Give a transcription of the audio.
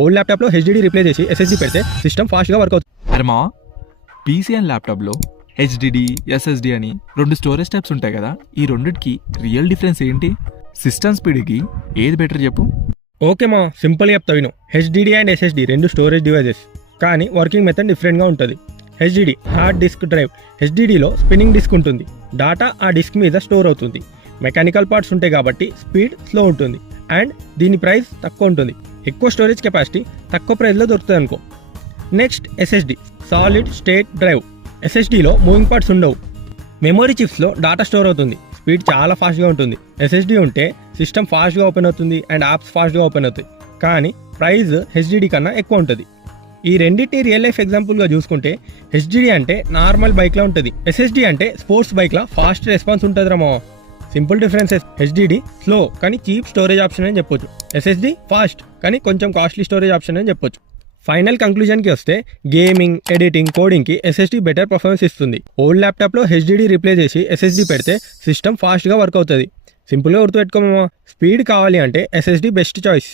Old ల్యాప్టాప్లో HDD replace చేసి SSD పెడితే సిస్టమ్ ఫాస్ట్గా వర్క్ అవుతుంది. అరే మా పీసీ అండ్ ల్యాప్టాప్లో హెచ్డిడి ఎస్ఎస్డి అని 2 స్టోరేజ్ టైప్స్ ఉంటాయి కదా, ఈ రెండిటికి రియల్ డిఫరెన్స్ ఏంటి? సిస్టమ్ స్పీడ్కి ఏది బెటర్ చెప్పు. ఓకే మా, సింపుల్గా చెప్తా విను. HDD and SSD 2 storage devices, కానీ వర్కింగ్ మెథడ్ డిఫరెంట్గా ఉంటుంది. HDD hard disk drive. హెచ్డిడిలో స్పిన్నింగ్ డిస్క్ ఉంటుంది. డాటా ఆ డిస్క్ మీద స్టోర్ అవుతుంది. మెకానికల్ పార్ట్స్ ఉంటాయి కాబట్టి స్పీడ్ స్లో ఉంటుంది అండ్ దీని ప్రైస్ తక్కువ ఉంటుంది. ఎక్కువ స్టోరేజ్ కెపాసిటీ తక్కువ ప్రైస్లో దొరుకుతుంది అనుకో. Next SSD solid state drive. ఎస్ఎస్డిలో మూవింగ్ పార్ట్స్ ఉండవు. మెమరీ చిప్స్లో డాటా స్టోర్ అవుతుంది. స్పీడ్ చాలా ఫాస్ట్గా ఉంటుంది. ఎస్ఎస్డి ఉంటే సిస్టమ్ ఫాస్ట్గా ఓపెన్ అవుతుంది అండ్ యాప్స్ ఫాస్ట్గా ఓపెన్ అవుతాయి, కానీ ప్రైస్ హెచ్డిడి కన్నా ఎక్కువ ఉంటుంది. ఈ రెండింటిని రియల్ లైఫ్ ఎగ్జాంపుల్గా చూసుకుంటే హెచ్డిడి అంటే నార్మల్ బైక్లా ఉంటుంది, ఎస్ఎస్డి అంటే స్పోర్ట్స్ బైక్లా ఫాస్ట్ రెస్పాన్స్ ఉంటుంది రమో. సింపుల్ డిఫరెన్సెస్: హెచ్డిడి స్లో కానీ చీప్ స్టోరేజ్ ఆప్షన్ అని చెప్పొచ్చు. ఎస్ఎస్డి ఫాస్ట్ కానీ కొంచెం కాస్ట్లీ స్టోరేజ్ ఆప్షన్ అని చెప్పొచ్చు. ఫైనల్ కంక్లూజన్కి వస్తే గేమింగ్, ఎడిటింగ్, కోడింగ్కి ఎస్ఎస్డి బెటర్ పర్ఫార్మెన్స్ ఇస్తుంది. ఓల్డ్ ల్యాప్టాప్లో హెచ్డిడి రిప్లేస్ చేసి ఎస్ఎస్డి పెడితే సిస్టమ్ ఫాస్ట్గా వర్క్ అవుతుంది. సింపుల్గా గుర్తుపెట్టుకోమా, స్పీడ్ కావాలి అంటే ఎస్ఎస్డి బెస్ట్ చాయిస్.